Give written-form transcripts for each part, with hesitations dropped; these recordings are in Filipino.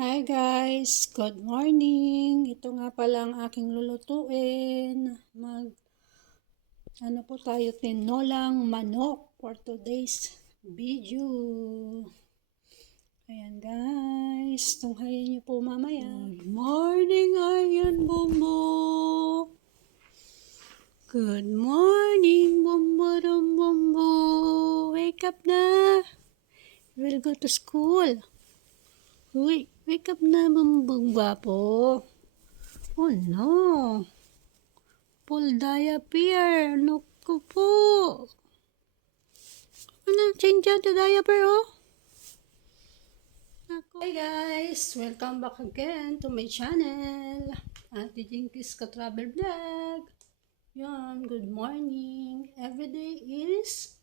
Hi guys, good morning. Ito nga pala ang aking lulutuin. Ano po tayo, tinolang manok for today's video. Ayan guys, tunghayan niyo po mamaya. Good morning, Ayan Bumbo. Good morning, Bumbo Bumbo. Wake up na. We'll go to school. Uy, wake up na, Bumbong Gwapo. Oh no. Full diaper. Naku po. Ano, change out the diaper, oh. Naku. Hey guys, welcome back again to my channel. Ate Jinkies Ka Travel Vlog. Yan, good morning. Every day is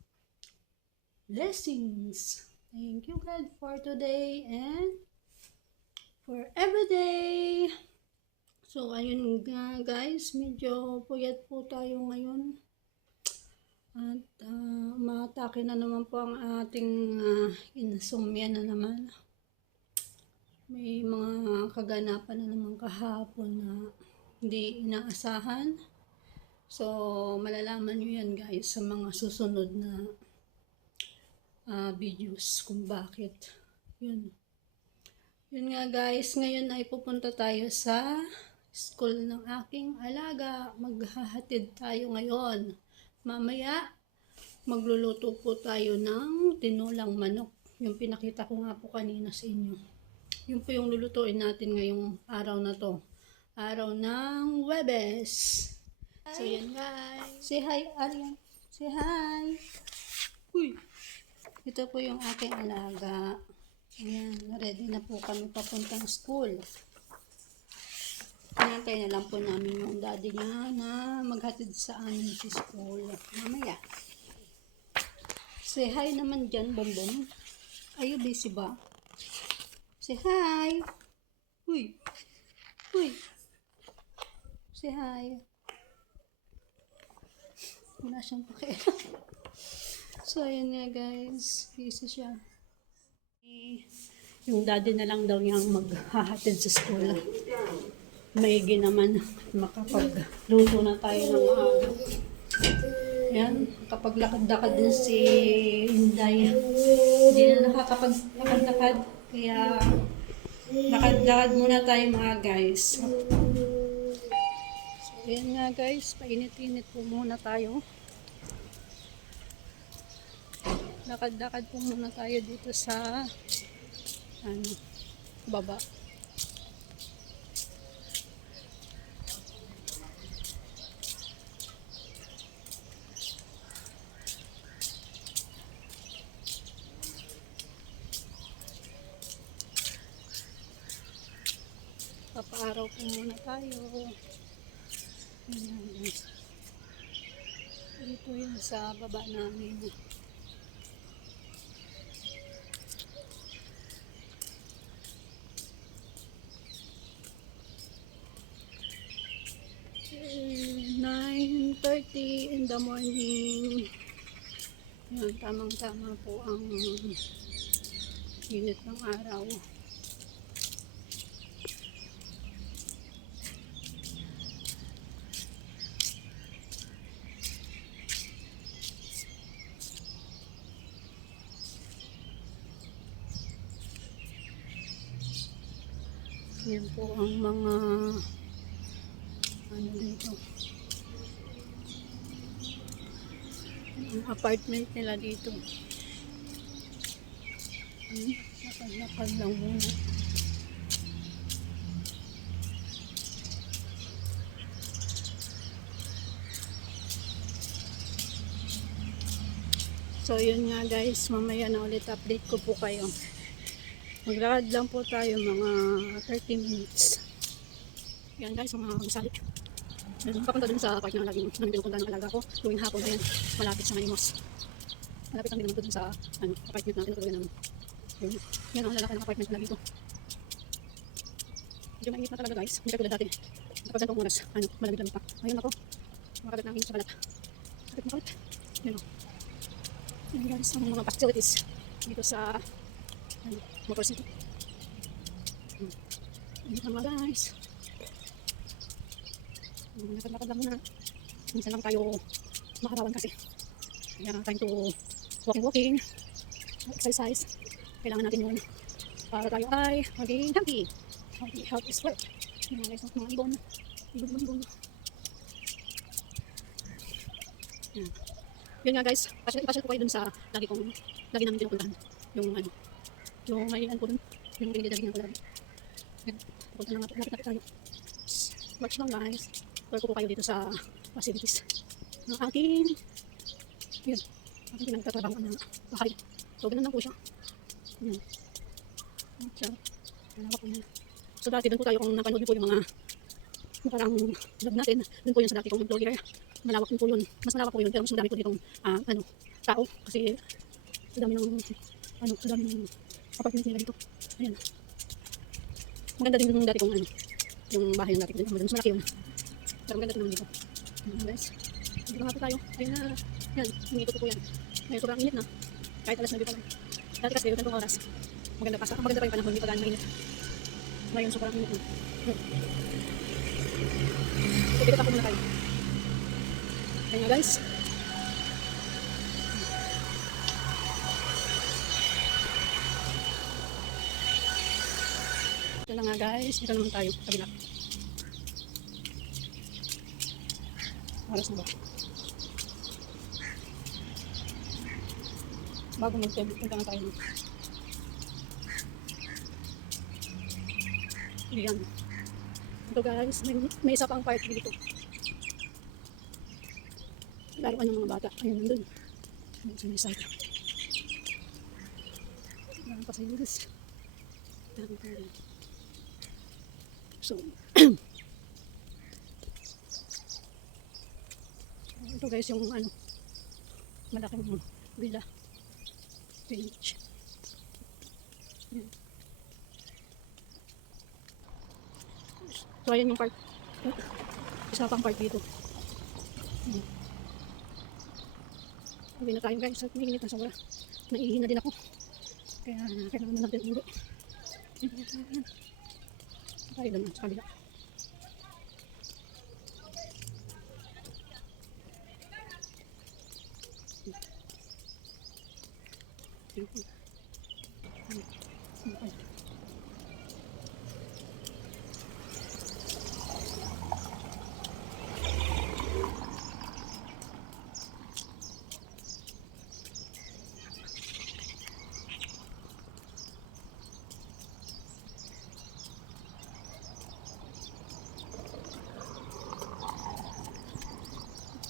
blessings. Thank you God for today and for everyday. So, ayun nga guys, medyo puyat po tayo ngayon. At umatake na naman po ang ating insomnia na naman. May mga kaganapan na naman kahapon na hindi inaasahan. So, malalaman nyo yan guys sa mga susunod na videos kung bakit. Yun nga guys, ngayon ay pupunta tayo sa school ng aking alaga. Maghahatid tayo ngayon. Mamaya, magluluto po tayo ng tinolang manok. Yung pinakita ko nga po kanina sa inyo. Yun po yung lulutuin natin ngayong araw na to. Araw ng Huwebes. So yan guys. Say hi, Arian. Say hi. Uy. Ito po yung aking alaga. Ayan, ready na po kami papuntang school. Hinantay na lang po namin yung daddy niya na maghatid sa amin sa school. Mamaya. Say hi naman dyan, Bongbong. Are you busy ba? Say hi. Uy. Uy. Say hi. Wala siyang pakialam. So, ayan nga guys. Busy siya. Yung daddy na lang daw niyang maghahatid sa school. Maigi naman makapagluto na tayo ng maaga. Yan, kapag lakad-lakad din si Inday. Hindi na nakakapaglakad-lakad. Kaya lakad-lakad muna tayo mga guys. So, yan nga guys. Painit-init po muna tayo. Lakad-lakad po muna tayo dito sa baba. Papaaraw po muna tayo. Dito yun sa baba namin. Okay, 9:30 in the morning. Yan, tamang-tama po ang init ng araw. Yan po ang mga dito. Ang apartment nila dito. Lakad-lakad lang muna. So yun nga guys, mamaya na ulit update ko po kayo. Maglakad lang po tayo mga 30 minutes. Yan guys, mga gusalik. Papunta dun sa park na laging namin pinupunta ng alaga ko. Tuwing hapon na yan, malapit sa Manimos. Malapit lang din naman dun sa apartment na tinutuloy namin. Yan ang lalaki ng apartment na dito. Medyo mainit na talaga guys. Hindi ka tulad dati. Kapag saan pong oras, malamig-lamig pa. Ayun ako, makagat namin sa balat. Sakit makagat. Yan o. Yan guys, ang mga facilities dito sa Motor City. Hindi ka mga guys. Lakad-lakad lang muna. Minsan lang tayo makarawan kasi. Kaya time to walking, exercise. Kailangan natin yun para tayo ay maging healthy. Health is wealth. Yung mga guys, mga ibon. Ibon. Yan. Yun nga guys, pasyal ko kayo dun sa lagi namin pinupuntahan. Yung ano, yung may ano po dun, yung pinidadagin ko lagi. Yan, punta lang lapit tayo. Watch lang guys. Tour ko po kayo dito sa facilities ng aking pinagtatrabaho na bahay. So, ganun lang po siya. Yan. Siya. Malawak po yan. So, dati doon po tayo kung napanood niyo po yung mga nakarang vlog natin. Doon po yun sa dati kong employer. Malawak po yun. Mas malawak po yun. Pero mas madami po ditong tao. Kasi sa dami ng apartment nila dito. Ayan. Maganda din yung dati kong yung bahay ng dati ko din. Mas malaki yun. Pero maganda din naman dito. Ayan guys. Dito nga po tayo. Ayan na. Yan. Hindi ko po yan. Ngayon sobrang init na. Kahit alas 9 pa lang. Dati kasi yung ganitong oras. Maganda pa yung panahon. Hindi pa gaano mainit. Ngayon sobrang init na. So, dito ako muna tayo. Ayan nga guys. Ito na nga guys. Dito naman tayo. Kabila. Oras na ba? Bago mag-table, punta nga tayo. Ayan. Ito guys, may isa pang park dito. Laruan ng mga bata. Ayun, nandun. Ayun, sa may side. Marami pa sa English. Dami pa rin. So, ito guys, yung malaking villa. Village. Ayan. So, ayan yung park. Isa pang park dito. Uwi na tayo guys. At may init na sobra. Naihina din ako. Kaya kailangan na natin uwi. Tayo naman sa kabila.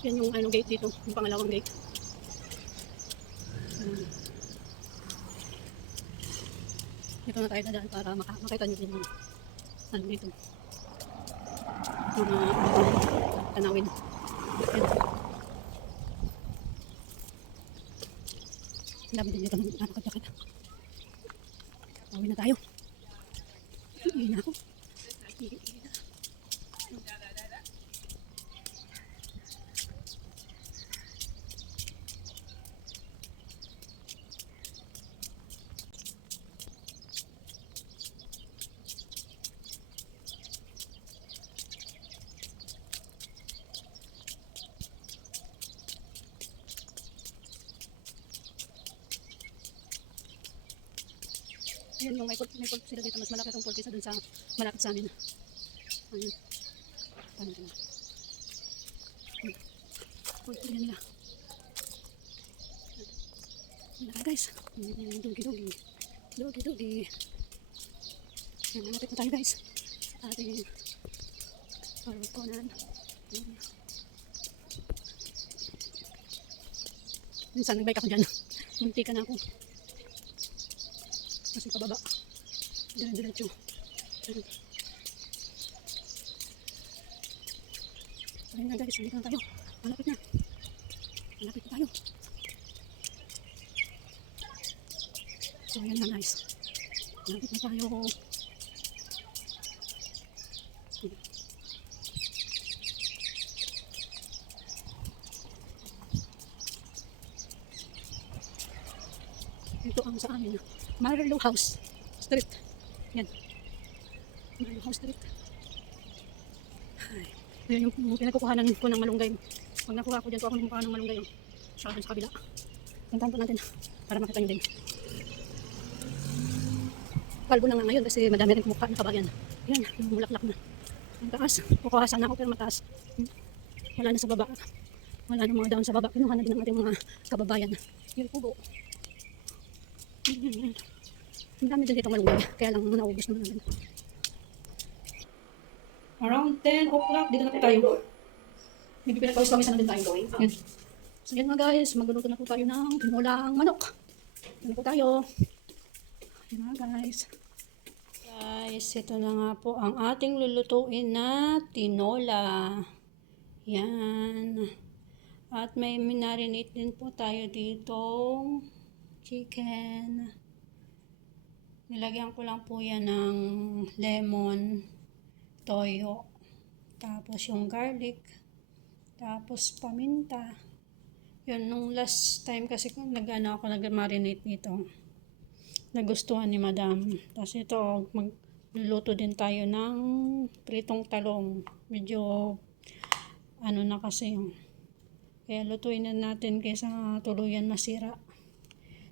Yan yung gate dito, yung pangalawang gate. Dito na tayo dadaan para makita nyo din yung dito. Mga tanawin. Yan. Dami din dito ng nakakadakit. Pauwi na tayo. Iwi na ako. Iwi na. Ayan yung may pulp sila dito. Mas malaki itong pulp kaysa dun sa malapit sa amin. Ayan. Paano ito na? Pulp sila nila. Ayan na guys. Dogi. Ayan, malapit na tayo guys. Ating parwakonan. Minsan nagbike ako dyan. Munti ka na ako. Kasi pababa. Diretso. Ayun na guys, dito na tayo. Malapit na tayo. So ayan na guys. Malapit na tayo. Ito ang sa amin. Marlow House Street. Yan. Maluhaw Street. Ay, yun yung pinagkukuhanan ko ng malunggay. Pag nakuha ko dyan po ako ng mukha ng malunggay. Saka dun sa kabila. Puntahan po natin para makita nyo din. Kalbo na nga ngayon kasi madami rin kumukha na kabayan. Yan, yung bulaklak na. Ang taas. Kukuha sana ako pero mataas. Wala na sa baba. Wala na mga down sa baba. Kinuha na din ng ating mga kababayan. Yung pugo. Ang dami din dito malunggay. Kaya lang naubos na natin. Around 10 o'clock, dito na po tayo. Medyo pinagpawis-pawis na din tayo. Yan. So yan mga guys, magluluto na po tayo ng tinulang manok. Yan na po tayo. Yan na guys. Guys, ito na nga po ang ating lulutuin na tinola. Yan. At may minarinate din po tayo dito chicken. Nilagyan ko lang po yan ng lemon, toyo, tapos yung garlic, tapos paminta. Yun, nung last time kasi ako nag-marinate nito. Nagustuhan ni madam. Tapos ito, magluluto din tayo ng pritong talong. Medyo, ano na kasi yung. Kaya lutuin na natin kaysa tuluyan masira.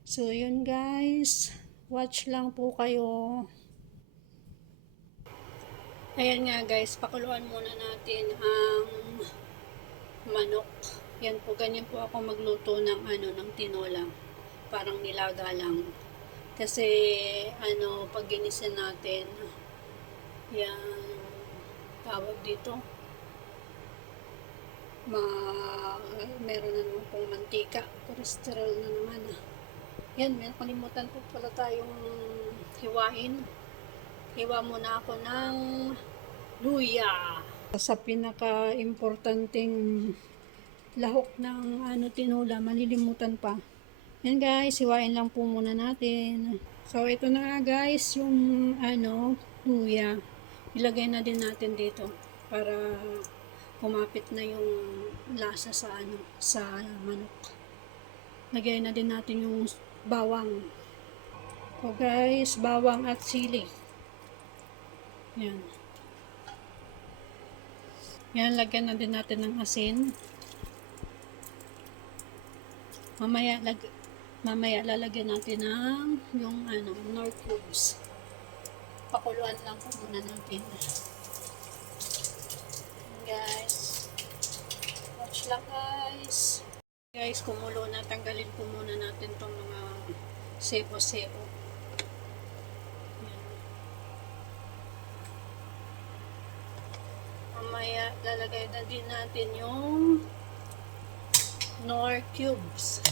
So, yun guys. Watch lang po kayo. Ayan nga guys, pakuluan muna natin ang manok. Yan po, ganyan po ako magluto ng ng tinola. Parang nilaga lang. Kasi pag ginisa natin, yan tawag dito. Meron na naman pong mantika. Cholesterol na naman. Yan, may nakalimutan po pala tayong hiwain. Hiwa muna ako ng luya. Sa pinaka-importanting lahok ng tinola, malilimutan pa. Yan guys, hiwain lang po muna natin. So ito na nga guys, yung luya. Ilagay na din natin dito para kumapit na yung lasa sa sa manok. Lagay na din natin yung bawang. So guys, bawang at sili. Yan. Yan, lagyan na din natin ng asin. Mamaya lalagyan natin ng yung nor cubes. Pakuluan lang po muna natin. Guys, watch lang guys. Guys, kumulo na, tanggalin po muna natin tong mga sebo-sebo. Mamaya lalagay na din natin yung nor cubes.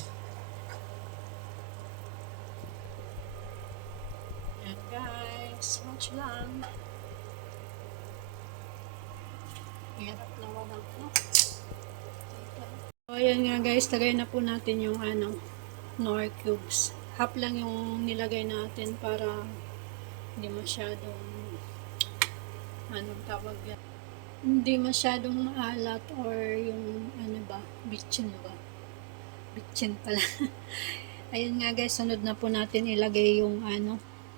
Yan guys, watch lang. Hirap na walang So ayan nga guys, lagay na po natin yung nor cubes. Half lang yung nilagay natin para hindi masyadong tawag yan. Hindi masyadong maalat or yung bitchin ba? Bitchin pala. Ayun nga guys, sunod na po natin ilagay yung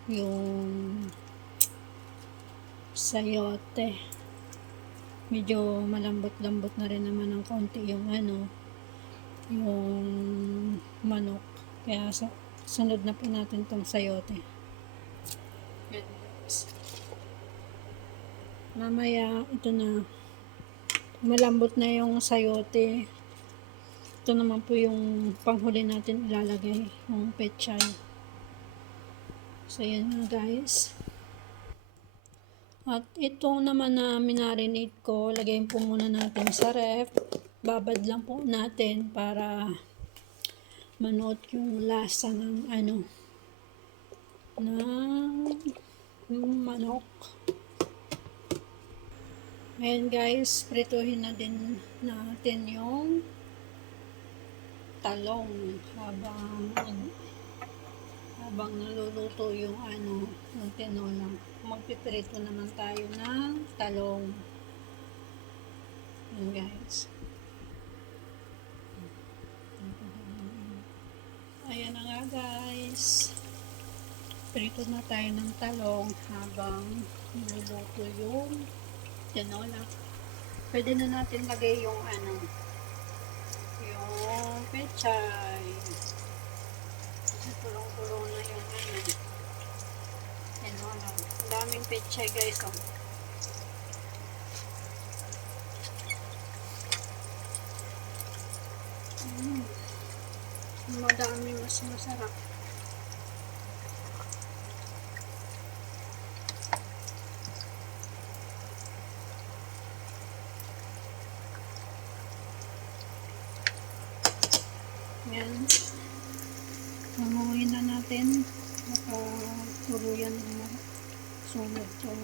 yung sayote. Medyo malambot-lambot na rin naman ng konti yung yung manok. Kaya sunod na po natin tong sayote. Yan guys. Mamaya ito na malambot na yung sayote. Ito naman po yung panghuli natin ilalagay, yung pechay. So yan nga guys. At ito naman na minarinate ko, lagayin po muna natin sa ref. Babad lang po natin para manood yung lasa ng yung manok. Ayan guys, prituhin na din natin yung talong habang naluluto yung yung tinola. Magpiprito naman tayo ng talong. Ayan guys. Ayan na nga guys. Prito na tayo ng talong habang niluto yung tinola. Pwede na natin lagay yung yung pechay. Kulong-kulong na yung tinola. Ang daming pechay guys. Oh. Madami, mas masarap. Yan. Mamuhin na natin. Nakatuluyan na sunod yung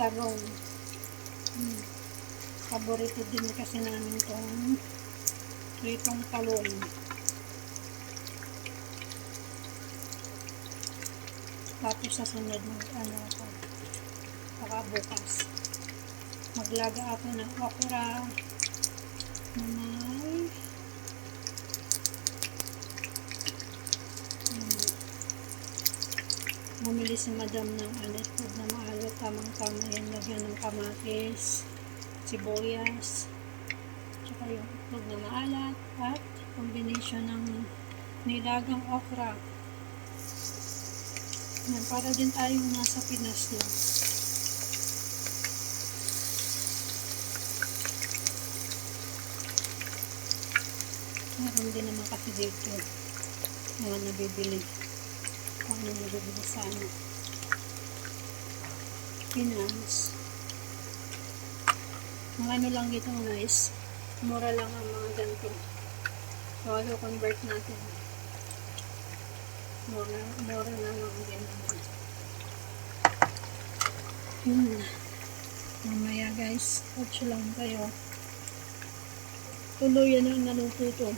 tarong. Paborito din kasi namin itong talong. Tapos sa sunod baka bukas maglaga ako ng okra na may bumili si madam ng itlog na maalat, tamang-tama yan, lagyan ng kamatis, sibuyas, tsaka yung itlog na maalat at combination ng nilagang okra. Yan, para din tayong nasa Pinas lang. Meron din naman kasi dito mga nabibili. Kung ano nabibili sa Pinas. Mga lang dito guys. Mura lang ang mga ganito. So, convert natin. Mura na lang din naman. Mamaya guys, watch lang kayo. Tuluyan ang naluto ito.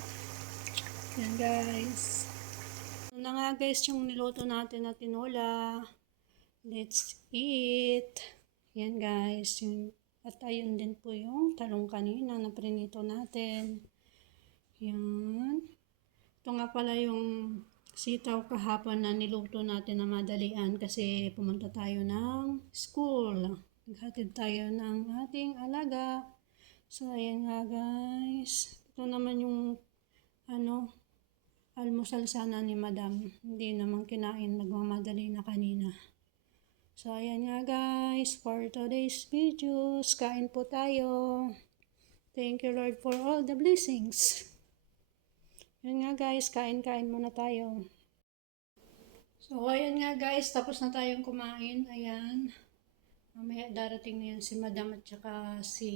Yan guys. Ito na nga guys yung niluto natin na tinola. Let's eat. Yan guys. At ayun din po yung talong kanina na prinito natin. Yan. Ito nga pala yung sitaw kahapon na niluto natin na madalian kasi pumunta tayo ng school. Naghatid tayo ng ating alaga. So, ayan nga guys. Ito naman yung almusal sana ni madam. Hindi naman kinain, nagmamadali na kanina. So, ayan nga guys. For today's videos, kain po tayo. Thank you Lord for all the blessings. Ayan nga guys, kain-kain muna tayo. So, ayan nga guys. Tapos na tayong kumain. Ayan. Mamaya darating na yan si madam at saka si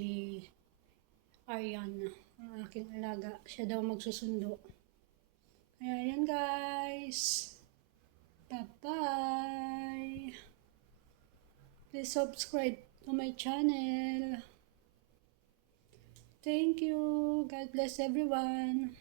Aryan, ang aking alaga. Siya daw magsusundo. Kaya yan guys. Bye-bye. Please subscribe to my channel. Thank you. God bless everyone.